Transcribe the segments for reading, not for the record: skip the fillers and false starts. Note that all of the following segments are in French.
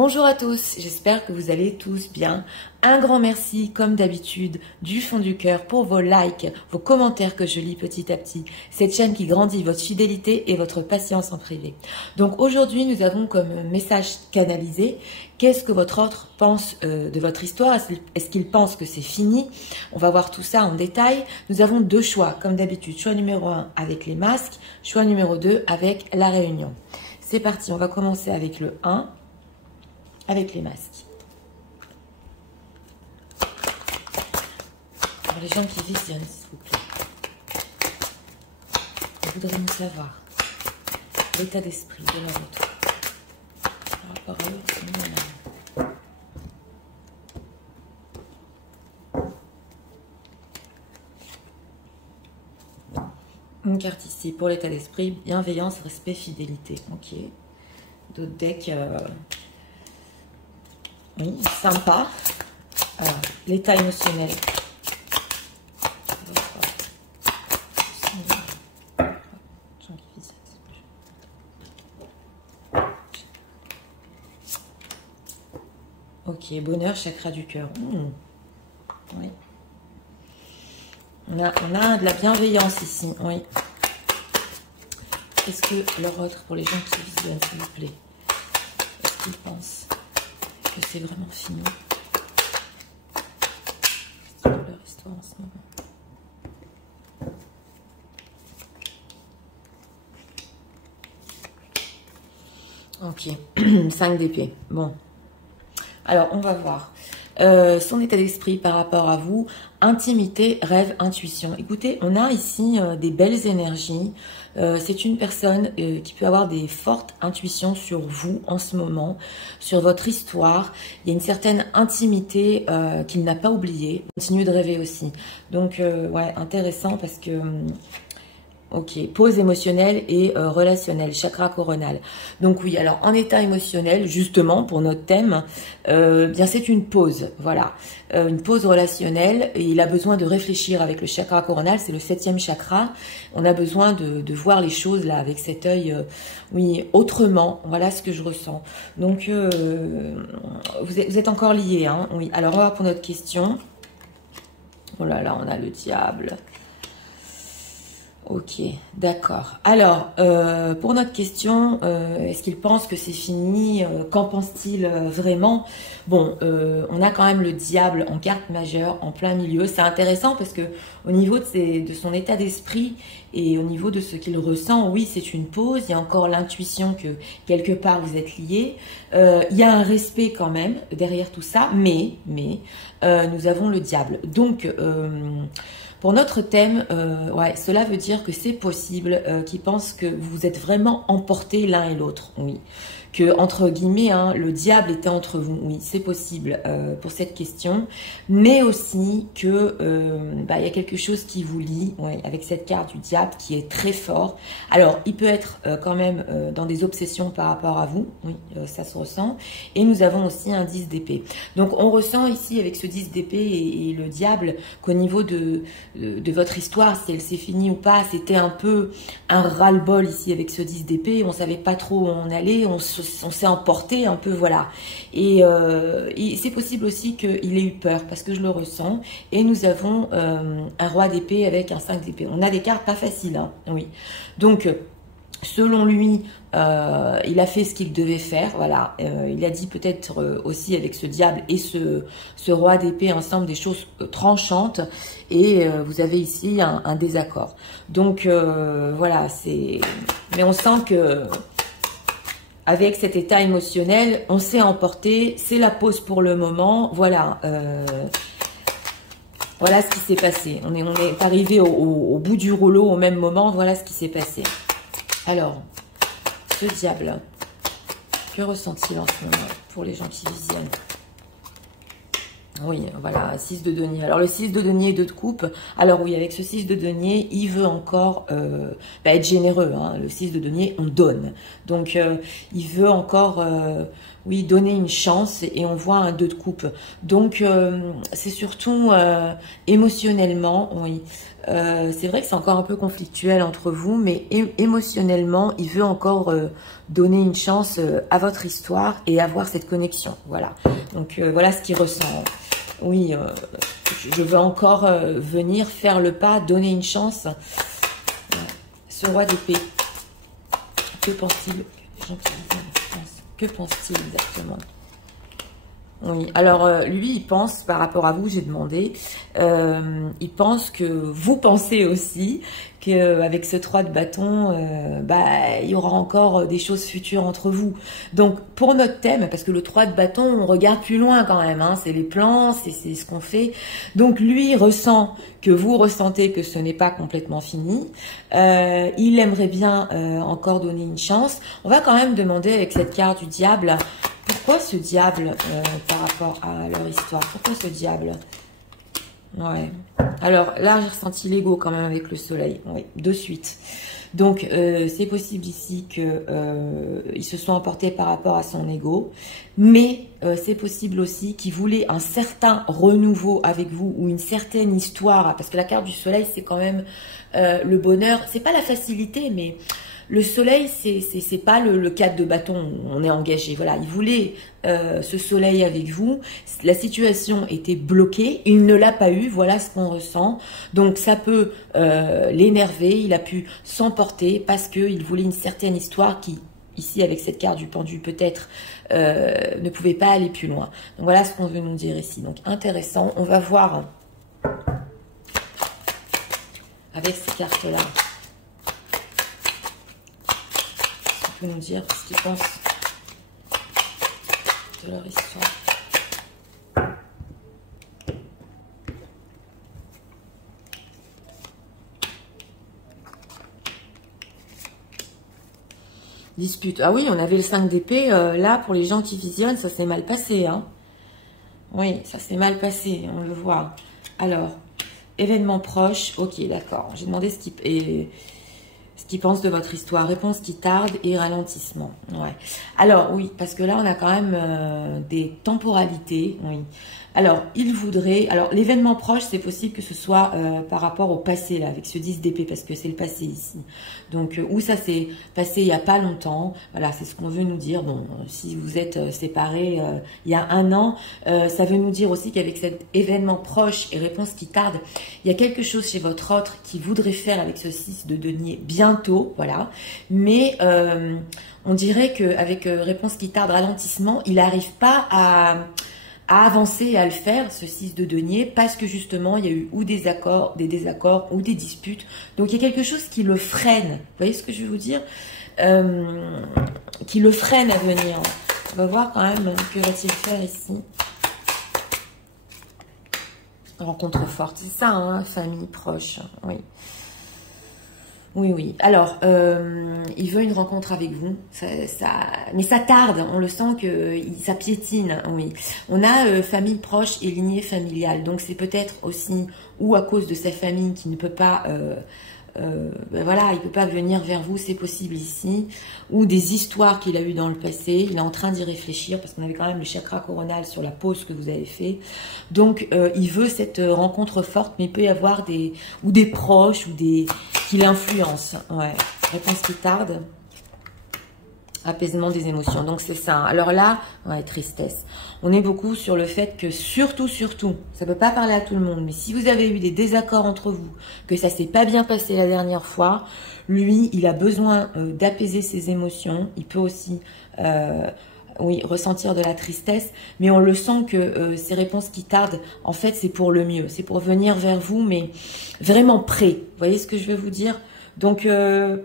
Bonjour à tous, j'espère que vous allez tous bien. Un grand merci, comme d'habitude, du fond du cœur pour vos likes, vos commentaires que je lis petit à petit. Cette chaîne qui grandit votre fidélité et votre patience en privé. Donc aujourd'hui, nous avons comme message canalisé, qu'est-ce que votre autre pense de votre histoire? Est-ce qu'il pense que c'est fini? On va voir tout ça en détail. Nous avons deux choix, comme d'habitude. Choix numéro 1 avec les masques, choix numéro 2 avec la réunion. C'est parti, on va commencer avec le 1. Avec les masques. Pour les gens qui visionnent, s'il vous plaît. Je voudrais nous savoir l'état d'esprit de la vôtre. Par rapport à eux, c'est normal. Une carte ici pour l'état d'esprit, bienveillance, respect, fidélité. Ok. D'autres decks. Oui, sympa. L'état émotionnel. Ok, bonheur, chakra du cœur. Oui. On a de la bienveillance ici, oui. Est-ce que leur autre, pour les gens qui visionnent, s'il vous plaît, est-ce qu'ils pensent que c'est vraiment fini leur histoire en ce moment? Ok, 5 d'épée. Bon, alors on va voir son état d'esprit par rapport à vous. Intimité, rêve, intuition. Écoutez, on a ici des belles énergies. C'est une personne qui peut avoir des fortes intuitions sur vous en ce moment, sur votre histoire. Il y a une certaine intimité qu'il n'a pas oubliée. Continue de rêver aussi. Donc, ouais, intéressant parce que... Ok, pause émotionnelle et relationnelle, chakra coronal. Donc oui, alors en état émotionnel, justement pour notre thème, bien c'est une pause, voilà, une pause relationnelle et il a besoin de réfléchir avec le chakra coronal, c'est le 7e chakra. On a besoin de voir les choses là avec cet œil, oui, autrement. Voilà ce que je ressens. Donc vous êtes encore liés, hein. Oui. Alors on va pour notre question. Oh là là, on a le diable. Ok, d'accord. Alors, pour notre question, est-ce qu'il pense que c'est fini? Qu'en pense-t-il vraiment? Bon, on a quand même le diable en carte majeure, en plein milieu. C'est intéressant parce que au niveau de son état d'esprit et au niveau de ce qu'il ressent, oui, c'est une pause. Il y a encore l'intuition que quelque part vous êtes liés. Il y a un respect quand même derrière tout ça, mais nous avons le diable. Donc... pour notre thème, ouais, cela veut dire que c'est possible qu'ils pensent que vous êtes vraiment emportés l'un et l'autre, oui. Que, entre guillemets, hein, le diable était entre vous, oui, c'est possible pour cette question. Mais aussi que il y a quelque chose qui vous lie, ouais, avec cette carte du diable qui est très fort. Alors, il peut être quand même dans des obsessions par rapport à vous, oui, ça se ressent. Et nous avons aussi un 10 d'épée. Donc, on ressent ici avec ce 10 d'épée et le diable qu'au niveau de votre histoire, si elle s'est finie ou pas, c'était un peu un ras-le-bol ici avec ce 10 d'épée. On savait pas trop où on allait, on s'est emporté un peu, voilà. Et c'est possible aussi qu'il ait eu peur parce que je le ressens. Et nous avons un roi d'épée avec un 5 d'épée. On a des cartes pas faciles, hein, oui. Donc, selon lui, il a fait ce qu'il devait faire, voilà. Il a dit peut-être aussi avec ce diable et ce roi d'épée ensemble des choses tranchantes. Et vous avez ici un désaccord. Donc voilà, c'est. Mais on sent que avec cet état émotionnel, on s'est emporté. C'est la pause pour le moment. Voilà. Voilà ce qui s'est passé. On est arrivé au bout du rouleau au même moment. Voilà ce qui s'est passé. Alors, ce diable, que ressent-il en ce moment pour les gens qui visionnent? Oui, voilà, 6 de denier. Alors le 6 de denier et 2 de coupe, alors oui, avec ce 6 de denier, il veut encore être généreux. Hein. Le 6 de denier, on donne. Donc il veut encore, oui, donner une chance et on voit un 2 de coupe. Donc c'est surtout émotionnellement, oui. C'est vrai que c'est encore un peu conflictuel entre vous, mais émotionnellement, il veut encore donner une chance à votre histoire et avoir cette connexion. Voilà. Donc voilà ce qu'il ressent. Oui, je veux encore venir faire le pas, donner une chance. Ce roi d'épée. Que pense-t-il? Que pense-t-il exactement? Oui, alors lui, il pense, par rapport à vous, j'ai demandé, il pense que vous pensez aussi qu'avec ce 3 de bâton, il y aura encore des choses futures entre vous. Donc, pour notre thème, parce que le 3 de bâton, on regarde plus loin quand même, hein, c'est les plans, c'est ce qu'on fait. Donc, lui ressent que vous ressentez que ce n'est pas complètement fini. Il aimerait bien encore donner une chance. On va quand même demander avec cette carte du diable... Pourquoi ce diable par rapport à leur histoire? Pourquoi ce diable? Ouais. Alors là, j'ai ressenti l'ego quand même avec le soleil. Oui, de suite. Donc, c'est possible ici qu'ils se sont emportés par rapport à son ego. Mais c'est possible aussi qu'il voulait un certain renouveau avec vous ou une certaine histoire. Parce que la carte du soleil, c'est quand même le bonheur. C'est pas la facilité, mais... Le soleil, c'est pas le 4 de bâton où on est engagé. Voilà, il voulait ce soleil avec vous. La situation était bloquée. Il ne l'a pas eu. Voilà ce qu'on ressent. Donc, ça peut l'énerver. Il a pu s'emporter parce qu'il voulait une certaine histoire qui, ici, avec cette carte du pendu, peut-être, ne pouvait pas aller plus loin. Donc, voilà ce qu'on veut nous dire ici. Donc, intéressant. On va voir avec ces cartes-là. Nous dire ce qu'ils pensent de leur histoire. Dispute. Ah oui, on avait le 5 d'épée. Là, pour les gens qui visionnent, ça s'est mal passé. Hein. Oui, ça s'est mal passé, on le voit. Alors, événement proche. Ok, d'accord. J'ai demandé ce qui pense de votre histoire. Réponse qui tarde et ralentissement. Ouais. Alors, oui, parce que là, on a quand même des temporalités. Oui. Alors, il voudrait... Alors, l'événement proche, c'est possible que ce soit par rapport au passé, là, avec ce 10 d'épée, parce que c'est le passé ici. Donc, où ça s'est passé il n'y a pas longtemps. Voilà, c'est ce qu'on veut nous dire. Bon, si vous êtes séparés il y a 1 an, ça veut nous dire aussi qu'avec cet événement proche et réponse qui tarde, il y a quelque chose chez votre autre qui voudrait faire avec ce 6 de denier bientôt, voilà. Mais on dirait qu'avec réponse qui tarde, ralentissement, il n'arrive pas à avancer et à le faire, ce 6 de denier, parce que justement, il y a eu ou des désaccords ou des disputes. Donc, il y a quelque chose qui le freine. Vous voyez ce que je veux vous dire? Qui le freine à venir. On va voir quand même que va-t-il faire ici. Rencontre forte, c'est ça, hein, famille proche, oui. Oui, oui. Alors, il veut une rencontre avec vous, mais ça tarde, on le sent que ça piétine, oui. On a famille proche et lignée familiale, donc c'est peut-être aussi, ou à cause de sa famille qui ne peut pas... voilà, il peut pas venir vers vous, c'est possible ici, ou des histoires qu'il a eues dans le passé, il est en train d'y réfléchir, parce qu'on avait quand même le chakra coronal sur la pause que vous avez fait, donc il veut cette rencontre forte, mais il peut y avoir des proches, ou des qui l'influencent, ouais, réponse qui tarde, apaisement des émotions, donc c'est ça. Alors là, ouais, tristesse. On est beaucoup sur le fait que surtout, ça peut pas parler à tout le monde, mais si vous avez eu des désaccords entre vous, que ça s'est pas bien passé la dernière fois, lui, il a besoin d'apaiser ses émotions. Il peut aussi, oui, ressentir de la tristesse, mais on le sent que ces réponses qui tardent, en fait, c'est pour le mieux, c'est pour venir vers vous, mais vraiment prêt. Vous voyez ce que je veux vous dire? Donc,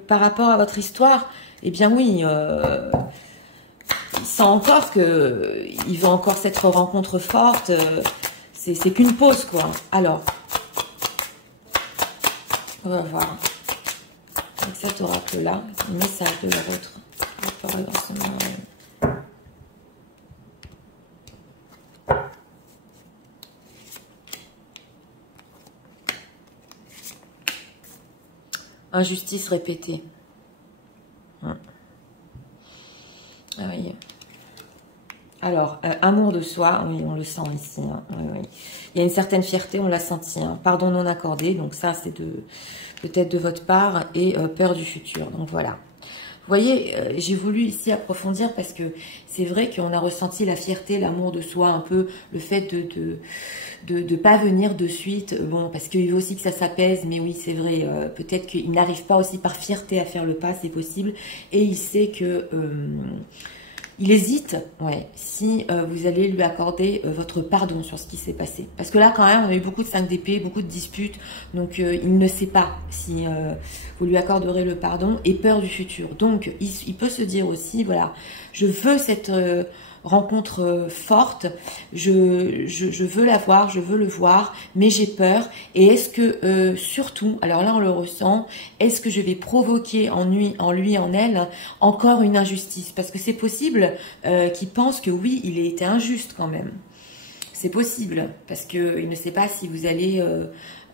par rapport à votre histoire, eh bien oui, il sent encore que il veut encore cette rencontre forte. C'est qu'une pause, quoi. Alors, on va voir. Avec cet oracle-là, le message de leur autre rapport dans ce moment. Injustice répétée. Ah oui. Alors, amour de soi, oui, on le sent ici. Hein. Oui, oui. Il y a une certaine fierté, on l'a senti. Hein. Pardon non accordé, donc ça, c'est peut-être de votre part. Et peur du futur, donc voilà. Vous voyez, j'ai voulu ici approfondir parce que c'est vrai qu'on a ressenti la fierté, l'amour de soi, un peu le fait de pas venir de suite. Bon, parce qu'il veut aussi que ça s'apaise, mais oui, c'est vrai. Peut-être qu'il n'arrive pas aussi par fierté à faire le pas, c'est possible. Et il sait que... il hésite, ouais, si vous allez lui accorder votre pardon sur ce qui s'est passé. Parce que là, quand même, on a eu beaucoup de 5 d'épée, beaucoup de disputes. Donc, il ne sait pas si vous lui accorderez le pardon et peur du futur. Donc, il peut se dire aussi, voilà, je veux cette rencontre forte, je veux la voir, je veux le voir, mais j'ai peur. Et est-ce que, surtout, alors là on le ressent, est-ce que je vais provoquer en lui, en elle, encore une injustice? Parce que c'est possible qu'il pense que oui, il a été injuste quand même. C'est possible, parce qu'il ne sait pas si vous allez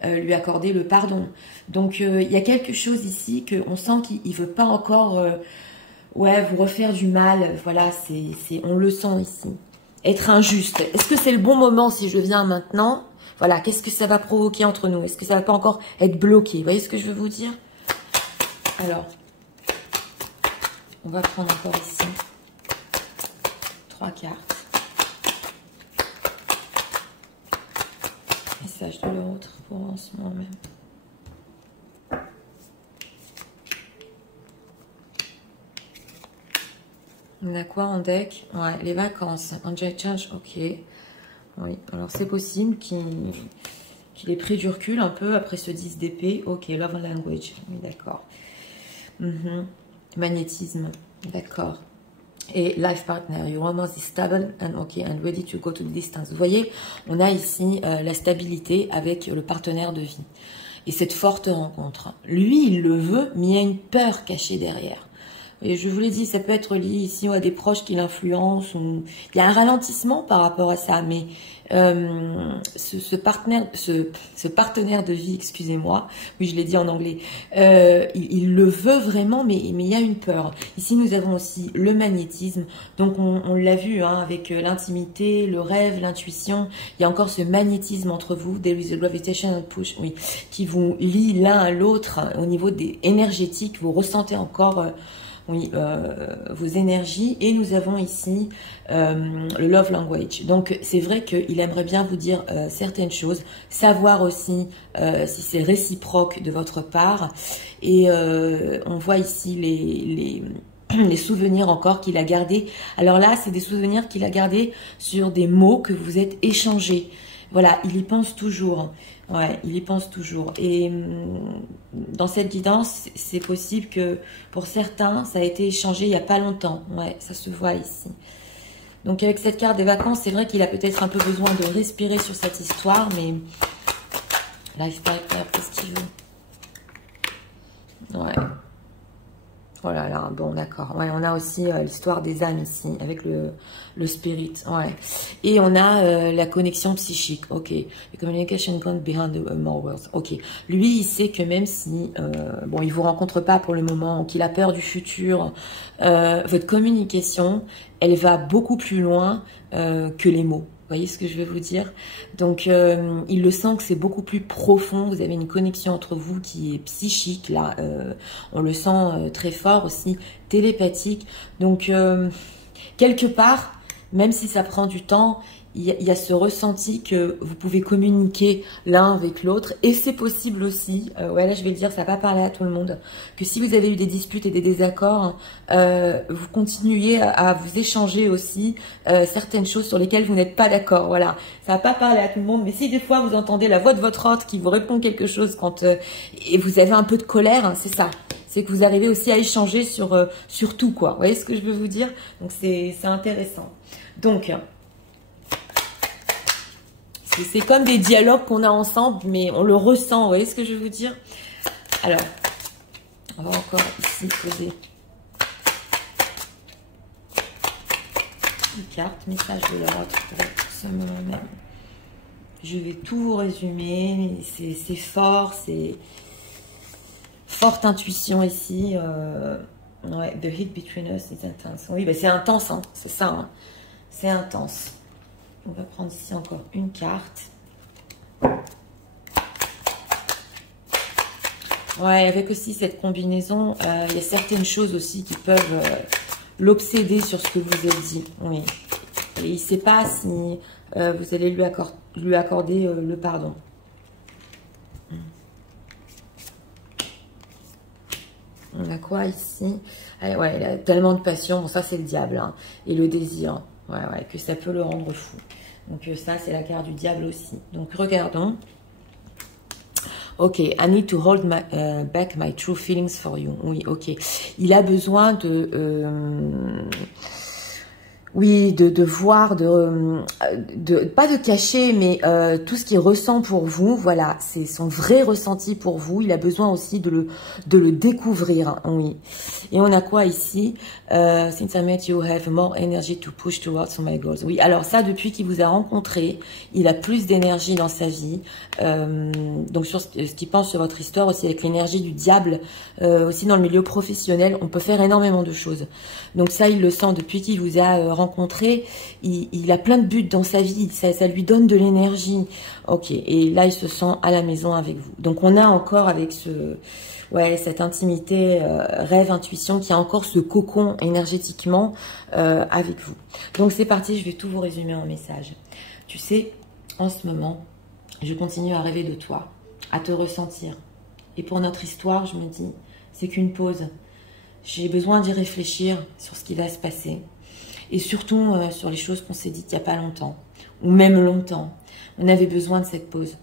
lui accorder le pardon. Donc il y a quelque chose ici qu'on sent qu'il ne veut pas encore... ouais, vous refaire du mal, voilà, on le sent ici. Être injuste. Est-ce que c'est le bon moment si je viens maintenant? Voilà, qu'est-ce que ça va provoquer entre nous? Est-ce que ça va pas encore être bloqué? Vous voyez ce que je veux vous dire? Alors, on va prendre encore ici 3 cartes. Message de l'autre pour en ce moment même. On a quoi en deck? Ouais, les vacances. Angel Change, ok. Oui, alors c'est possible qu'il ait pris du recul un peu après ce 10 d'épée. Ok, love language. Oui, d'accord. Magnétisme, d'accord. Et life partner, your romance is stable and okay and ready to go to the distance. Vous voyez, on a ici la stabilité avec le partenaire de vie. Et cette forte rencontre. Lui, il le veut, mais il y a une peur cachée derrière. Et je vous l'ai dit, ça peut être lié ici à des proches qui l'influencent. Il y a un ralentissement par rapport à ça, mais ce partenaire de vie, excusez-moi, oui je l'ai dit en anglais, il le veut vraiment, mais il y a une peur. Ici nous avons aussi le magnétisme, donc on l'a vu hein, avec l'intimité, le rêve, l'intuition. Il y a encore ce magnétisme entre vous, there is a gravitation and push, oui, qui vous lie l'un à l'autre au niveau des énergétiques. Vous ressentez encore oui, vos énergies. Et nous avons ici le love language. Donc c'est vrai qu'il aimerait bien vous dire certaines choses, savoir aussi si c'est réciproque de votre part. Et on voit ici les souvenirs encore qu'il a gardés. Alors là, c'est des souvenirs qu'il a gardés sur des mots que vous êtes échangés. Voilà, il y pense toujours. Ouais, il y pense toujours. Et dans cette guidance, c'est possible que pour certains, ça a été échangé il n'y a pas longtemps. Ouais, ça se voit ici. Donc avec cette carte des vacances, c'est vrai qu'il a peut-être un peu besoin de respirer sur cette histoire, mais life partner, qu'est-ce qu'il veut? Ouais. Oh là là, bon d'accord. Ouais, on a aussi l'histoire des âmes ici, avec le spirit. Ouais. Et on a la connexion psychique. Ok. The communication gone behind the more words. Ok. Lui, il sait que même si, bon, il vous rencontre pas pour le moment, qu'il a peur du futur, votre communication, elle va beaucoup plus loin que les mots. Vous voyez ce que je veux vous dire? Donc, il le sent que c'est beaucoup plus profond. Vous avez une connexion entre vous qui est psychique. Là, on le sent très fort aussi, télépathique. Donc, quelque part, même si ça prend du temps, il y a ce ressenti que vous pouvez communiquer l'un avec l'autre. Et c'est possible aussi, ouais là je vais le dire, ça va pas parler à tout le monde, que si vous avez eu des disputes et des désaccords, vous continuez à vous échanger aussi certaines choses sur lesquelles vous n'êtes pas d'accord. Voilà, ça va pas parler à tout le monde, mais si des fois vous entendez la voix de votre hôte qui vous répond quelque chose quand et vous avez un peu de colère, hein, c'est ça. C'est que vous arrivez aussi à échanger sur tout, quoi. Vous voyez ce que je veux vous dire? Donc c'est intéressant. Donc c'est comme des dialogues qu'on a ensemble, mais on le ressent. Vous voyez ce que je veux vous dire? Alors, on va encore ici poser une carte, message de l'ordre pour ce moment même. Je vais tout vous résumer. C'est fort, c'est... forte intuition ici. Ouais, the heat between us is intense. Oui, ben c'est intense, hein, c'est ça. Hein. C'est intense. On va prendre ici encore une carte. Ouais, avec aussi cette combinaison, il y a certaines choses aussi qui peuvent l'obséder sur ce que vous avez dit. Oui. Et il ne sait pas si vous allez lui accorder le pardon. On a quoi ici? Ouais, il a tellement de passion. Bon, ça, c'est le diable. Hein. Et le désir. Ouais, que ça peut le rendre fou. Donc, ça, c'est la carte du diable aussi. Donc, regardons. Ok, I need to hold back my true feelings for you. Oui, ok. Il a besoin de... oui, de voir, pas de cacher, mais tout ce qu'il ressent pour vous, voilà, c'est son vrai ressenti pour vous. Il a besoin aussi de le découvrir, hein, oui. Et on a quoi ici? Since I met you, have more energy to push towards my goals. Oui, alors ça, depuis qu'il vous a rencontré, il a plus d'énergie dans sa vie. Donc sur ce qu'il pense sur votre histoire, aussi avec l'énergie du diable, aussi dans le milieu professionnel, on peut faire énormément de choses. Donc ça, il le sent depuis qu'il vous a rencontré. Il a plein de buts dans sa vie, ça lui donne de l'énergie. Ok, et là, il se sent à la maison avec vous. Donc on a encore avec cette intimité, rêve, intuition, qui a encore ce cocon énergétiquement avec vous. Donc c'est parti, je vais tout vous résumer en message. Tu sais, en ce moment, je continue à rêver de toi, à te ressentir. Et pour notre histoire, je me dis, c'est qu'une pause. J'ai besoin d'y réfléchir sur ce qui va se passer. Et surtout sur les choses qu'on s'est dites il n'y a pas longtemps. Ou même longtemps. On avait besoin de cette pause.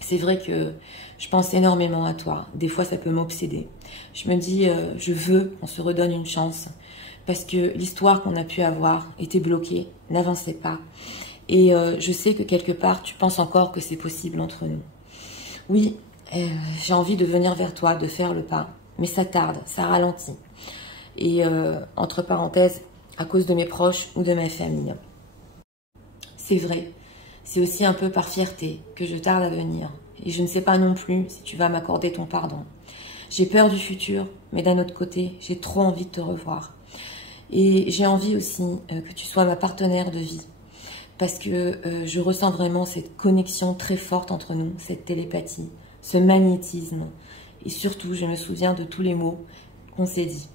C'est vrai que je pense énormément à toi. Des fois, ça peut m'obséder. Je me dis, je veux qu'on se redonne une chance. Parce que l'histoire qu'on a pu avoir était bloquée, n'avançait pas. Et je sais que quelque part, tu penses encore que c'est possible entre nous. Oui, j'ai envie de venir vers toi, de faire le pas. Mais ça tarde, ça ralentit. Et entre parenthèses, à cause de mes proches ou de ma famille. C'est vrai. C'est aussi un peu par fierté que je tarde à venir. Et je ne sais pas non plus si tu vas m'accorder ton pardon. J'ai peur du futur, mais d'un autre côté, j'ai trop envie de te revoir. Et j'ai envie aussi que tu sois ma partenaire de vie. Parce que je ressens vraiment cette connexion très forte entre nous, cette télépathie, ce magnétisme. Et surtout, je me souviens de tous les mots qu'on s'est dit.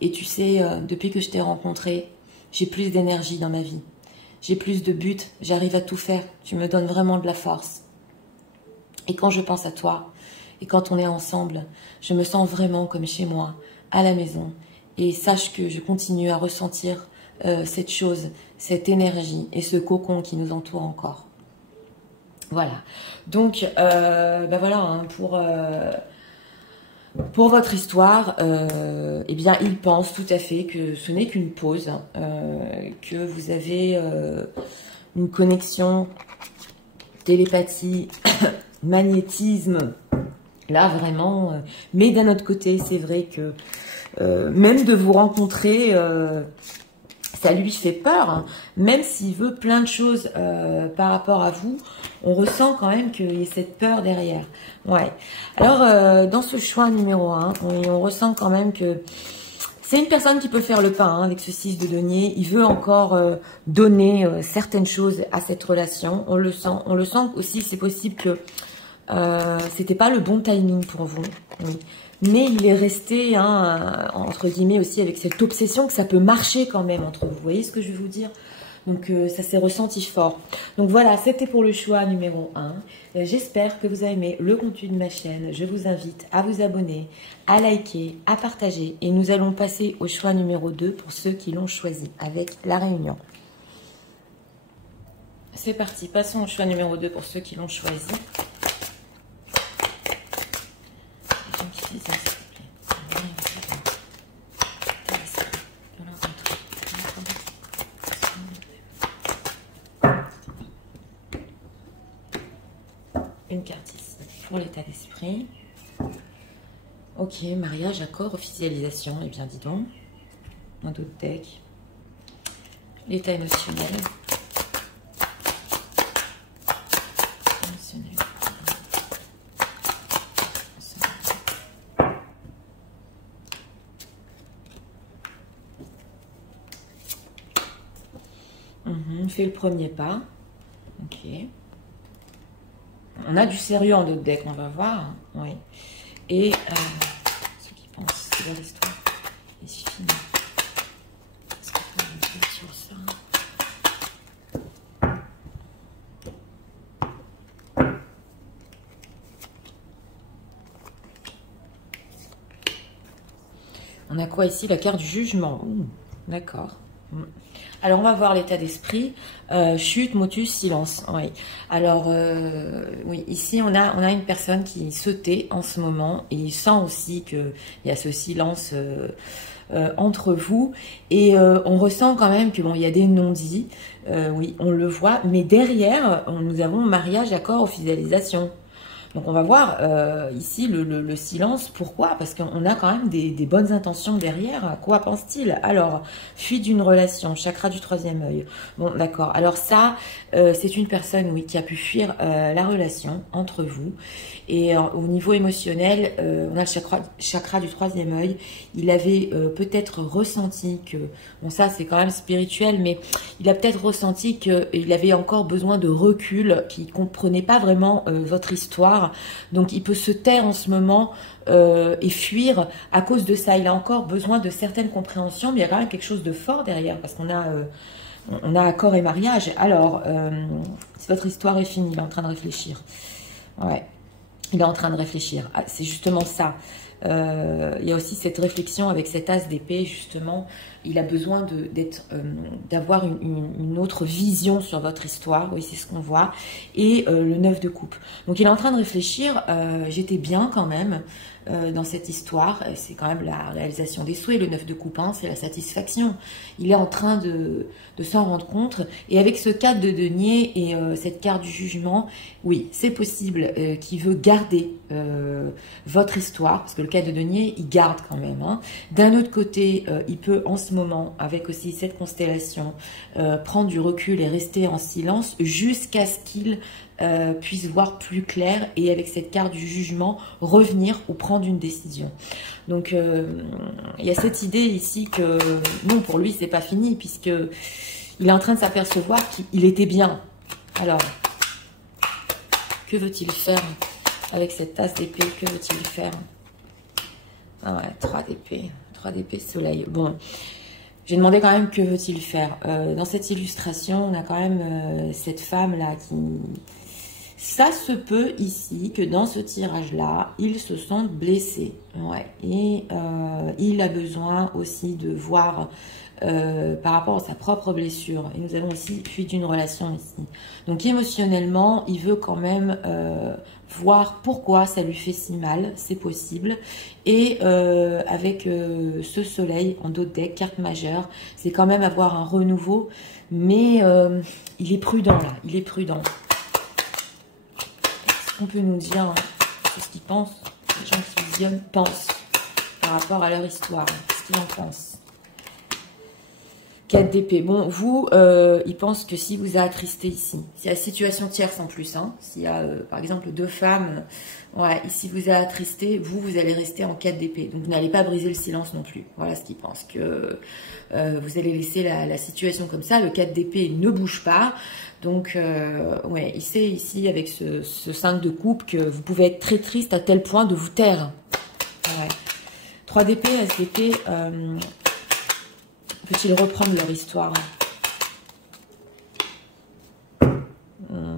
Et tu sais, depuis que je t'ai rencontré, j'ai plus d'énergie dans ma vie. J'ai plus de buts, j'arrive à tout faire. Tu me donnes vraiment de la force. Et quand je pense à toi, et quand on est ensemble, je me sens vraiment comme chez moi, à la maison. Et sache que je continue à ressentir cette chose, cette énergie et ce cocon qui nous entoure encore. Voilà. Donc, voilà, hein, pour votre histoire, eh bien, il pense tout à fait que ce n'est qu'une pause, que vous avez une connexion, télépathie, magnétisme, là vraiment. Mais d'un autre côté, c'est vrai que même de vous rencontrer, ça lui fait peur, hein. Même s'il veut plein de choses par rapport à vous, on ressent quand même qu'il y a cette peur derrière. Ouais. Alors, dans ce choix numéro 1, on ressent quand même que c'est une personne qui peut faire le pas, hein, avec ce 6 de denier. Il veut encore donner certaines choses à cette relation. On le sent. On le sent aussi, c'est possible que c'était pas le bon timing pour vous. Oui. Mais il est resté, hein, entre guillemets aussi, avec cette obsession que ça peut marcher quand même entre vous. Vous voyez ce que je veux vous dire? Donc, ça s'est ressenti fort. Donc, voilà, c'était pour le choix numéro 1. J'espère que vous avez aimé le contenu de ma chaîne. Je vous invite à vous abonner, à liker, à partager. Et nous allons passer au choix numéro 2 pour ceux qui l'ont choisi avec la réunion. C'est parti, passons au choix numéro 2 pour ceux qui l'ont choisi. Une carte ici pour l'état d'esprit. Ok, mariage, accord, officialisation. Eh bien, dis donc. Un autre deck. L'état émotionnel. Fais le premier pas. Ok. On a du sérieux en d'autres decks, on va voir. Oui. Et ceux qui pensent que leur histoire est finie. Est-ce qu'on peut dire sur ça? On a quoi ici? La carte du jugement. D'accord. Alors, on va voir l'état d'esprit. Chute, motus, silence. Oui. Alors, oui, ici, on a une personne qui se tait en ce moment. Et il sent aussi qu'il y a ce silence entre vous. Et on ressent quand même que, bon, il y a des non-dits. Oui, on le voit. Mais derrière, nous avons mariage, accord, officialisation. Donc on va voir ici le silence. Pourquoi? Parce qu'on a quand même des bonnes intentions derrière. Quoi pense-t-il? Alors, fuite d'une relation, chakra du troisième œil. Bon, d'accord. Alors ça, c'est une personne, oui, qui a pu fuir la relation entre vous. Et au niveau émotionnel, on a le chakra du troisième œil. Il avait peut-être ressenti que, bon ça c'est quand même spirituel, mais il a peut-être ressenti qu'il avait encore besoin de recul, qu'il ne comprenait pas vraiment votre histoire. Donc il peut se taire en ce moment et fuir à cause de ça. Il a encore besoin de certaines compréhensions, mais il y a quand même quelque chose de fort derrière, parce qu'on a, on a accord et mariage. Alors, si votre histoire est finie, il est en train de réfléchir. Ouais, il est en train de réfléchir. Ah, c'est justement ça. Il y a aussi cette réflexion avec cet as d'épée, justement. Il a besoin d'avoir une autre vision sur votre histoire. Oui, c'est ce qu'on voit. Et le 9 de coupe. Donc, il est en train de réfléchir. J'étais bien quand même dans cette histoire. C'est quand même la réalisation des souhaits. Le 9 de coupe, hein, c'est la satisfaction. Il est en train de s'en rendre compte. Et avec ce 4 de denier et cette carte du jugement, oui, c'est possible qu'il veut garder votre histoire. Parce que le 4 de denier, il garde quand même. Hein. D'un autre côté, il peut en ce moment, avec aussi cette constellation, prendre du recul et rester en silence jusqu'à ce qu'il puisse voir plus clair et avec cette carte du jugement, revenir ou prendre une décision. Donc, il y a cette idée ici que, non, pour lui, c'est pas fini, puisque il est en train de s'apercevoir qu'il était bien. Alors, que veut-il faire avec cette tasse d'épée? Que veut-il faire? Ah ouais, 3 d'épée. 3 d'épée, soleil. Bon, j'ai demandé quand même que veut-il faire. Dans cette illustration, on a quand même cette femme-là qui... Ça se peut ici que dans ce tirage-là, il se sente blessé. Ouais. Et il a besoin aussi de voir par rapport à sa propre blessure. Et nous avons aussi fuite d'une relation ici. Donc émotionnellement, il veut quand même voir pourquoi ça lui fait si mal, c'est possible. Et avec ce soleil en dos de deck, carte majeure, c'est quand même avoir un renouveau. Mais il est prudent là, il est prudent. On peut nous dire hein, ce qu'ils pensent, les gens qui visionnent pensent par rapport à leur histoire, ce qu'ils en pensent. 4 d'épée. Bon, vous, ils pensent que si vous a attristé ici, s'il y a situation tierce en plus, hein, s'il y a par exemple 2 femmes, ouais, ici vous a attristé, vous allez rester en 4 d'épée. Donc vous n'allez pas briser le silence non plus. Voilà ce qu'ils pensent, que vous allez laisser la situation comme ça. Le 4 d'épée ne bouge pas. Donc, ouais, il sait ici avec ce 5 de coupe que vous pouvez être très triste à tel point de vous taire. Ouais. 3 d'épée, SDP, peut-il reprendre leur histoire?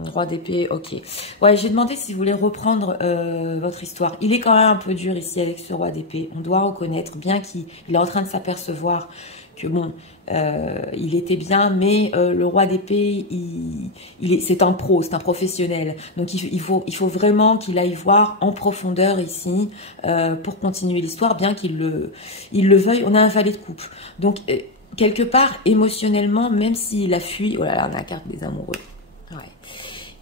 Roi d'épée, ok. Ouais, j'ai demandé si vous voulez reprendre votre histoire. Il est quand même un peu dur ici avec ce roi d'épée. On doit reconnaître, bien qu'il est en train de s'apercevoir que bon, il était bien, mais le roi d'épée, c'est un pro, c'est un professionnel. Donc il faut vraiment qu'il aille voir en profondeur ici pour continuer l'histoire, bien qu'il le veuille. On a un valet de coupe. Donc quelque part, émotionnellement, même s'il a fui, oh là là, on a la carte des amoureux. Ouais.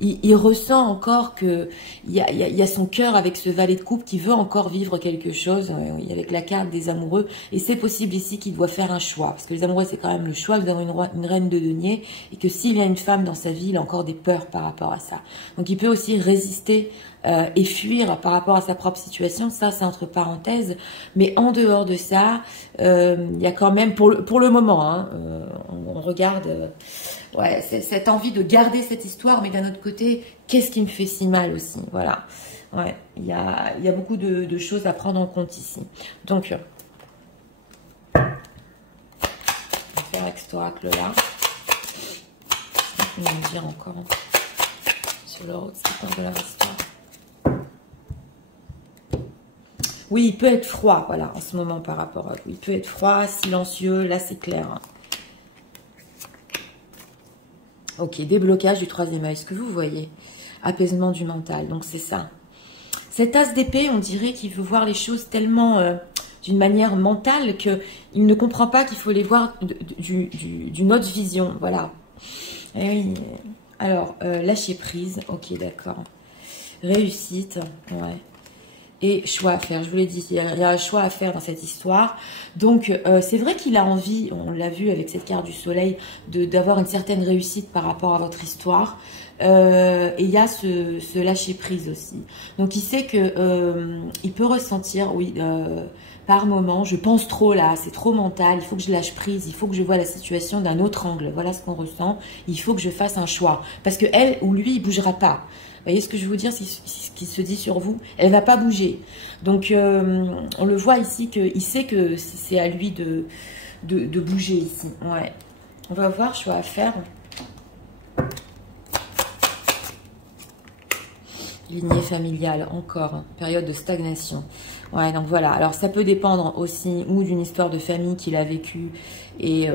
Il ressent encore que il y a son cœur avec ce valet de coupe qui veut encore vivre quelque chose avec la carte des amoureux. Et c'est possible ici qu'il doit faire un choix. Parce que les amoureux, c'est quand même le choix. Nous avons une reine de denier. Et que s'il y a une femme dans sa vie, il a encore des peurs par rapport à ça. Donc il peut aussi résister et fuir par rapport à sa propre situation. Ça, c'est entre parenthèses. Mais en dehors de ça, il y a quand même, pour le moment, hein, on regarde... Ouais, c'est cette envie de garder cette histoire, mais d'un autre côté, qu'est-ce qui me fait si mal aussi? Voilà. Ouais, il y a beaucoup de choses à prendre en compte ici. Donc, on va faire avec cet oracle-là. On va me dire encore sur le road, c'est de leur histoire. Oui, il peut être froid, voilà, en ce moment par rapport à vous. Il peut être froid, silencieux, là c'est clair. Ok, déblocage du troisième œil, ce que vous voyez. Apaisement du mental, donc c'est ça. Cet as d'épée, on dirait qu'il veut voir les choses tellement d'une manière mentale qu'il ne comprend pas qu'il faut les voir d'une autre vision, voilà. Et oui. Alors, lâcher prise, ok, d'accord. Réussite, ouais. Et choix à faire, je vous l'ai dit, il y a un choix à faire dans cette histoire. Donc, c'est vrai qu'il a envie, on l'a vu avec cette carte du soleil, d'avoir une certaine réussite par rapport à votre histoire. Et il y a ce lâcher prise aussi. Donc, il sait que il peut ressentir, oui, par moment, je pense trop là, c'est trop mental, il faut que je lâche prise, il faut que je vois la situation d'un autre angle. Voilà ce qu'on ressent. Il faut que je fasse un choix. Parce que elle ou lui, il bougera pas. Vous voyez ce que je veux dire, ce qui se dit sur vous, elle ne va pas bouger. Donc, on le voit ici qu'il sait que c'est à lui de bouger ici. Ouais. On va voir, choix à faire. Lignée familiale, encore, hein, période de stagnation. Ouais, donc voilà. Alors, ça peut dépendre aussi ou d'une histoire de famille qu'il a vécue et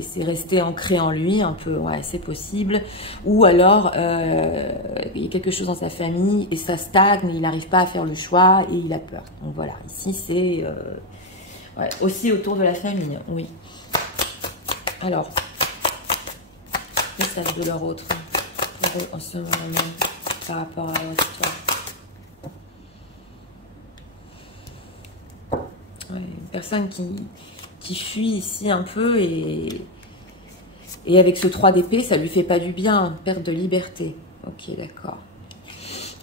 c'est resté ancré en lui un peu. Ouais, c'est possible. Ou alors, il y a quelque chose dans sa famille et ça stagne, il n'arrive pas à faire le choix et il a peur. Donc voilà, ici, c'est ouais, aussi autour de la famille, oui. Alors, message de leur autre en ce moment même par rapport à leur histoire. Ouais, une personne qui fuit ici un peu et avec ce 3 d'épée, ça lui fait pas du bien, perte de liberté. Ok, d'accord.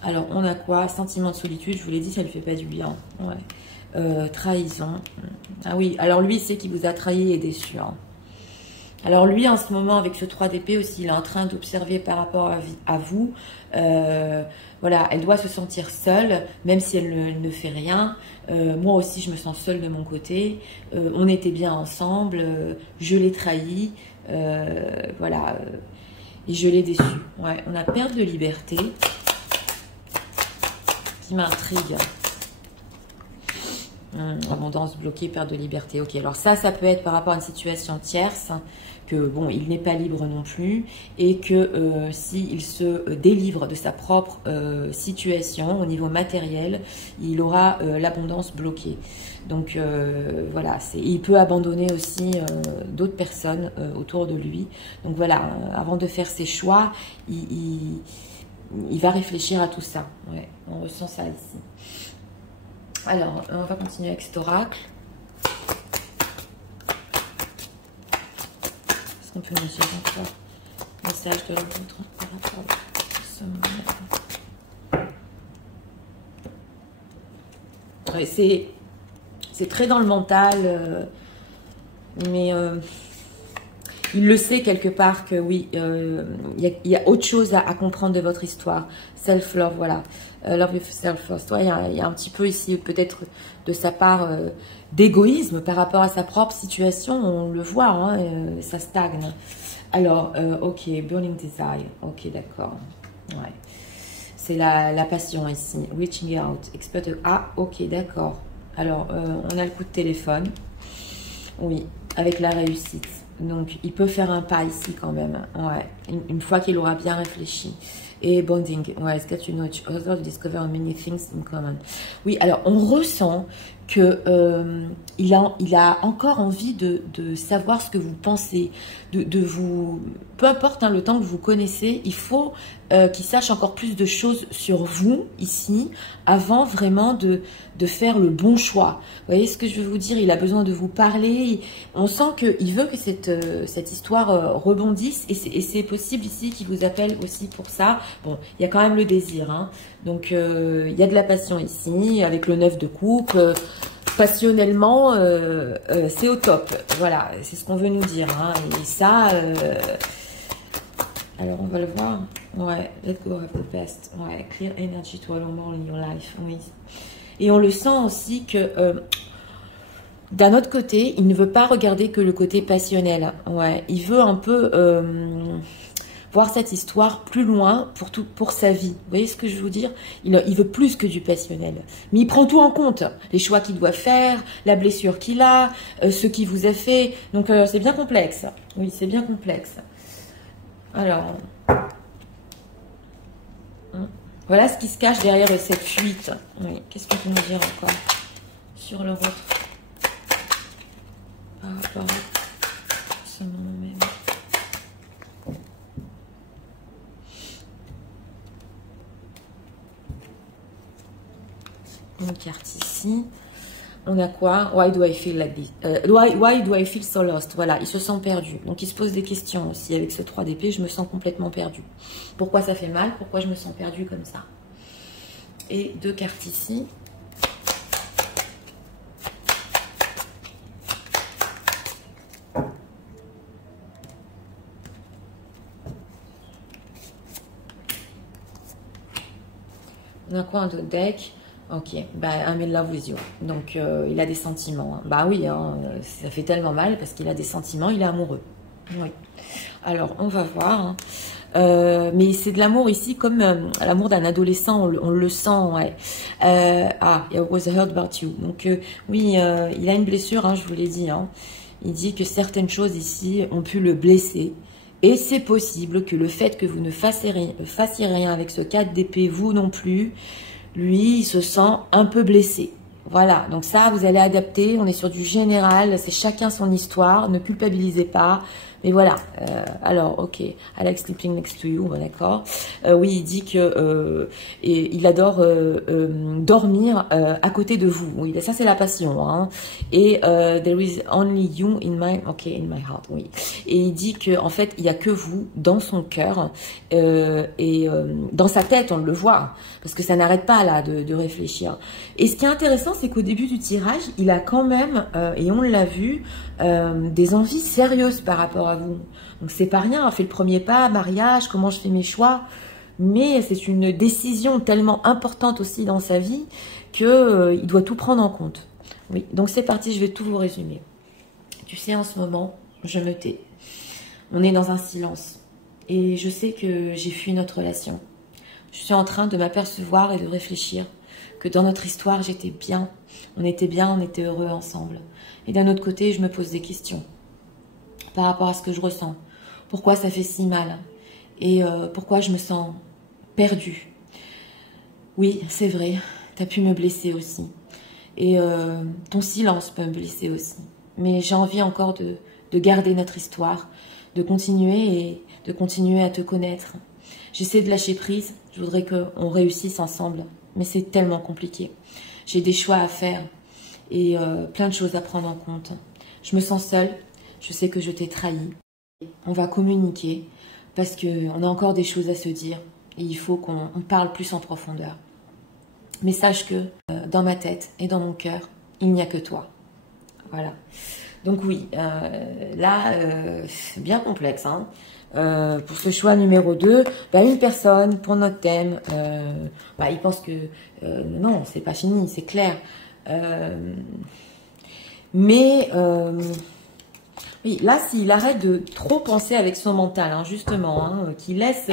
Alors, on a quoi? Sentiment de solitude, je vous l'ai dit, ça lui fait pas du bien. Ouais. Trahison. Ah oui, alors lui, c'est qu'il vous a trahi et déçu. Hein. Alors lui, en ce moment, avec ce 3 d'épée aussi, il est en train d'observer par rapport à vous. Voilà, elle doit se sentir seule, même si elle ne fait rien. Moi aussi, je me sens seule de mon côté. On était bien ensemble. Je l'ai trahi. Voilà. Et je l'ai déçu. Ouais, on a perte de liberté qui m'intrigue. Abondance bloquée, perte de liberté. Ok, alors ça peut être par rapport à une situation tierce, que bon, il n'est pas libre non plus, et que s'il se délivre de sa propre situation au niveau matériel, il aura l'abondance bloquée. Donc voilà, il peut abandonner aussi d'autres personnes autour de lui. Donc voilà, avant de faire ses choix, il va réfléchir à tout ça. Ouais, on ressent ça ici. Alors, on va continuer avec cet oracle. Est-ce qu'on peut nous dire encore message de l'autre par rapport à ce moment? Ouais, c'est très dans le mental, mais il le sait quelque part que oui, il y a autre chose à comprendre de votre histoire. Self-love, voilà. Love yourself first. Ouais, il y a un petit peu ici, peut-être de sa part, d'égoïsme par rapport à sa propre situation. On le voit, hein, ça stagne. Alors, ok, burning desire. Ok, d'accord. Ouais. C'est la passion ici. Reaching out. Expert. Ah, ok, d'accord. Alors, on a le coup de téléphone. Oui, avec la réussite. Donc, il peut faire un pas ici quand même. Ouais, une fois qu'il aura bien réfléchi. Et bonding, ouais, it's got you know each other to discover many things in common. Oui, alors on ressent que il a encore envie de savoir ce que vous pensez, de vous, peu importe hein, le temps que vous connaissez, il faut qu'il sache encore plus de choses sur vous ici, avant vraiment de faire le bon choix. Vous voyez ce que je veux vous dire? Il a besoin de vous parler. On sent qu'il veut que cette histoire rebondisse et c'est possible ici qu'il vous appelle aussi pour ça. Bon, il y a quand même le désir, hein. Donc il y a de la passion ici avec le 9 de coupe. passionnellement, c'est au top. Voilà, c'est ce qu'on veut nous dire. Hein. Et ça, alors on va le voir. Ouais, let go of the past. Ouais, clear energy to all more in your life. Oui. Et on le sent aussi que d'un autre côté, il ne veut pas regarder que le côté passionnel. Ouais, il veut un peu voir cette histoire plus loin pour sa vie. Vous voyez ce que je veux vous dire? Il veut plus que du passionnel. Mais il prend tout en compte. Les choix qu'il doit faire, la blessure qu'il a, ce qu'il vous a fait. Donc c'est bien complexe. Oui, c'est bien complexe. Alors, voilà ce qui se cache derrière cette fuite. Oui, qu'est-ce qu'on peut nous dire encore sur leur autre par rapport à ce moment même. Une carte ici. On a quoi? Why do I feel like this? Why do I feel so lost? Voilà, il se sent perdu. Donc, il se pose des questions aussi. Avec ce 3 d'épée, je me sens complètement perdu. Pourquoi ça fait mal? Pourquoi je me sens perdu comme ça? Et 2 cartes ici. On a quoi, un autre deck? Ok, bah, I'm in love with you. Donc, il a des sentiments. Hein. Bah oui, hein, ça fait tellement mal parce qu'il a des sentiments, il est amoureux. Oui. Alors, on va voir. Hein. Mais c'est de l'amour ici comme l'amour d'un adolescent, on le sent, ouais. I was hurt about you. Donc, oui, il a une blessure, hein, je vous l'ai dit. Hein. Il dit que certaines choses ici ont pu le blesser. Et c'est possible que le fait que vous ne fassiez rien avec ce 4 d'épée, vous non plus, lui, il se sent un peu blessé. Voilà, donc ça, vous allez adapter. On est sur du général, c'est chacun son histoire. Ne culpabilisez pas. Mais voilà, alors, ok, I like sleeping next to you, d'accord. Oui, il dit que il adore dormir à côté de vous. Oui, ça c'est la passion. Hein. Et there is only you in my, ok, in my heart. Oui. Et il dit que en fait, il y a que vous dans son cœur et dans sa tête, on le voit, parce que ça n'arrête pas là de réfléchir. Et ce qui est intéressant, c'est qu'au début du tirage, il a quand même, et on l'a vu, des envies sérieuses par rapport à vous. Donc c'est pas rien, on fait le premier pas, mariage, comment je fais mes choix, mais c'est une décision tellement importante aussi dans sa vie que il doit tout prendre en compte. Oui, donc c'est parti, je vais tout vous résumer. Tu sais, en ce moment, je me tais. On est dans un silence et je sais que j'ai fui notre relation. Je suis en train de m'apercevoir et de réfléchir que dans notre histoire, j'étais bien, on était heureux ensemble. Et d'un autre côté, je me pose des questions par rapport à ce que je ressens. Pourquoi ça fait si mal? Et pourquoi je me sens perdue? Oui, c'est vrai, tu as pu me blesser aussi. Et ton silence peut me blesser aussi. Mais j'ai envie encore de garder notre histoire, de continuer à te connaître. J'essaie de lâcher prise, je voudrais qu'on réussisse ensemble. Mais c'est tellement compliqué. J'ai des choix à faire et plein de choses à prendre en compte. Je me sens seule, je sais que je t'ai trahi. On va communiquer parce qu'on a encore des choses à se dire et il faut qu'on parle plus en profondeur. Mais sache que dans ma tête et dans mon cœur, il n'y a que toi. Voilà. Donc oui, là, c'est bien complexe. Hein. Pour ce choix numéro 2, bah, une personne, pour notre thème, bah, il pense que non, c'est pas fini, c'est clair. Mais oui, là, s'il arrête de trop penser avec son mental, hein, justement, hein, qu'il laisse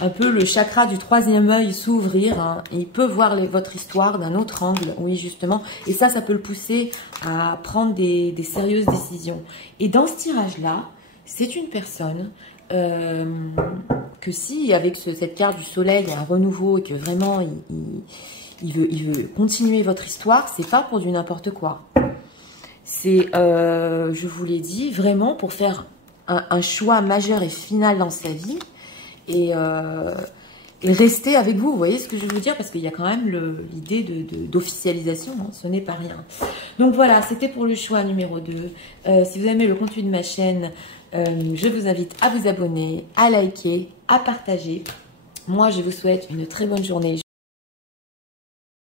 un peu le chakra du 3e œil s'ouvrir, hein, il peut voir votre histoire d'un autre angle, oui, justement. Et ça peut le pousser à prendre des sérieuses décisions. Et dans ce tirage-là, c'est une personne que si, avec cette carte du soleil, il y a un renouveau et que vraiment, il veut continuer votre histoire, c'est pas pour du n'importe quoi. C'est, je vous l'ai dit, vraiment pour faire un choix majeur et final dans sa vie et rester avec vous. Vous voyez ce que je veux dire? Parce qu'il y a quand même l'idée d'officialisation, hein, ce n'est pas rien. Donc voilà, c'était pour le choix numéro 2. Si vous aimez le contenu de ma chaîne, je vous invite à vous abonner, à liker, à partager. Moi, je vous souhaite une très bonne journée.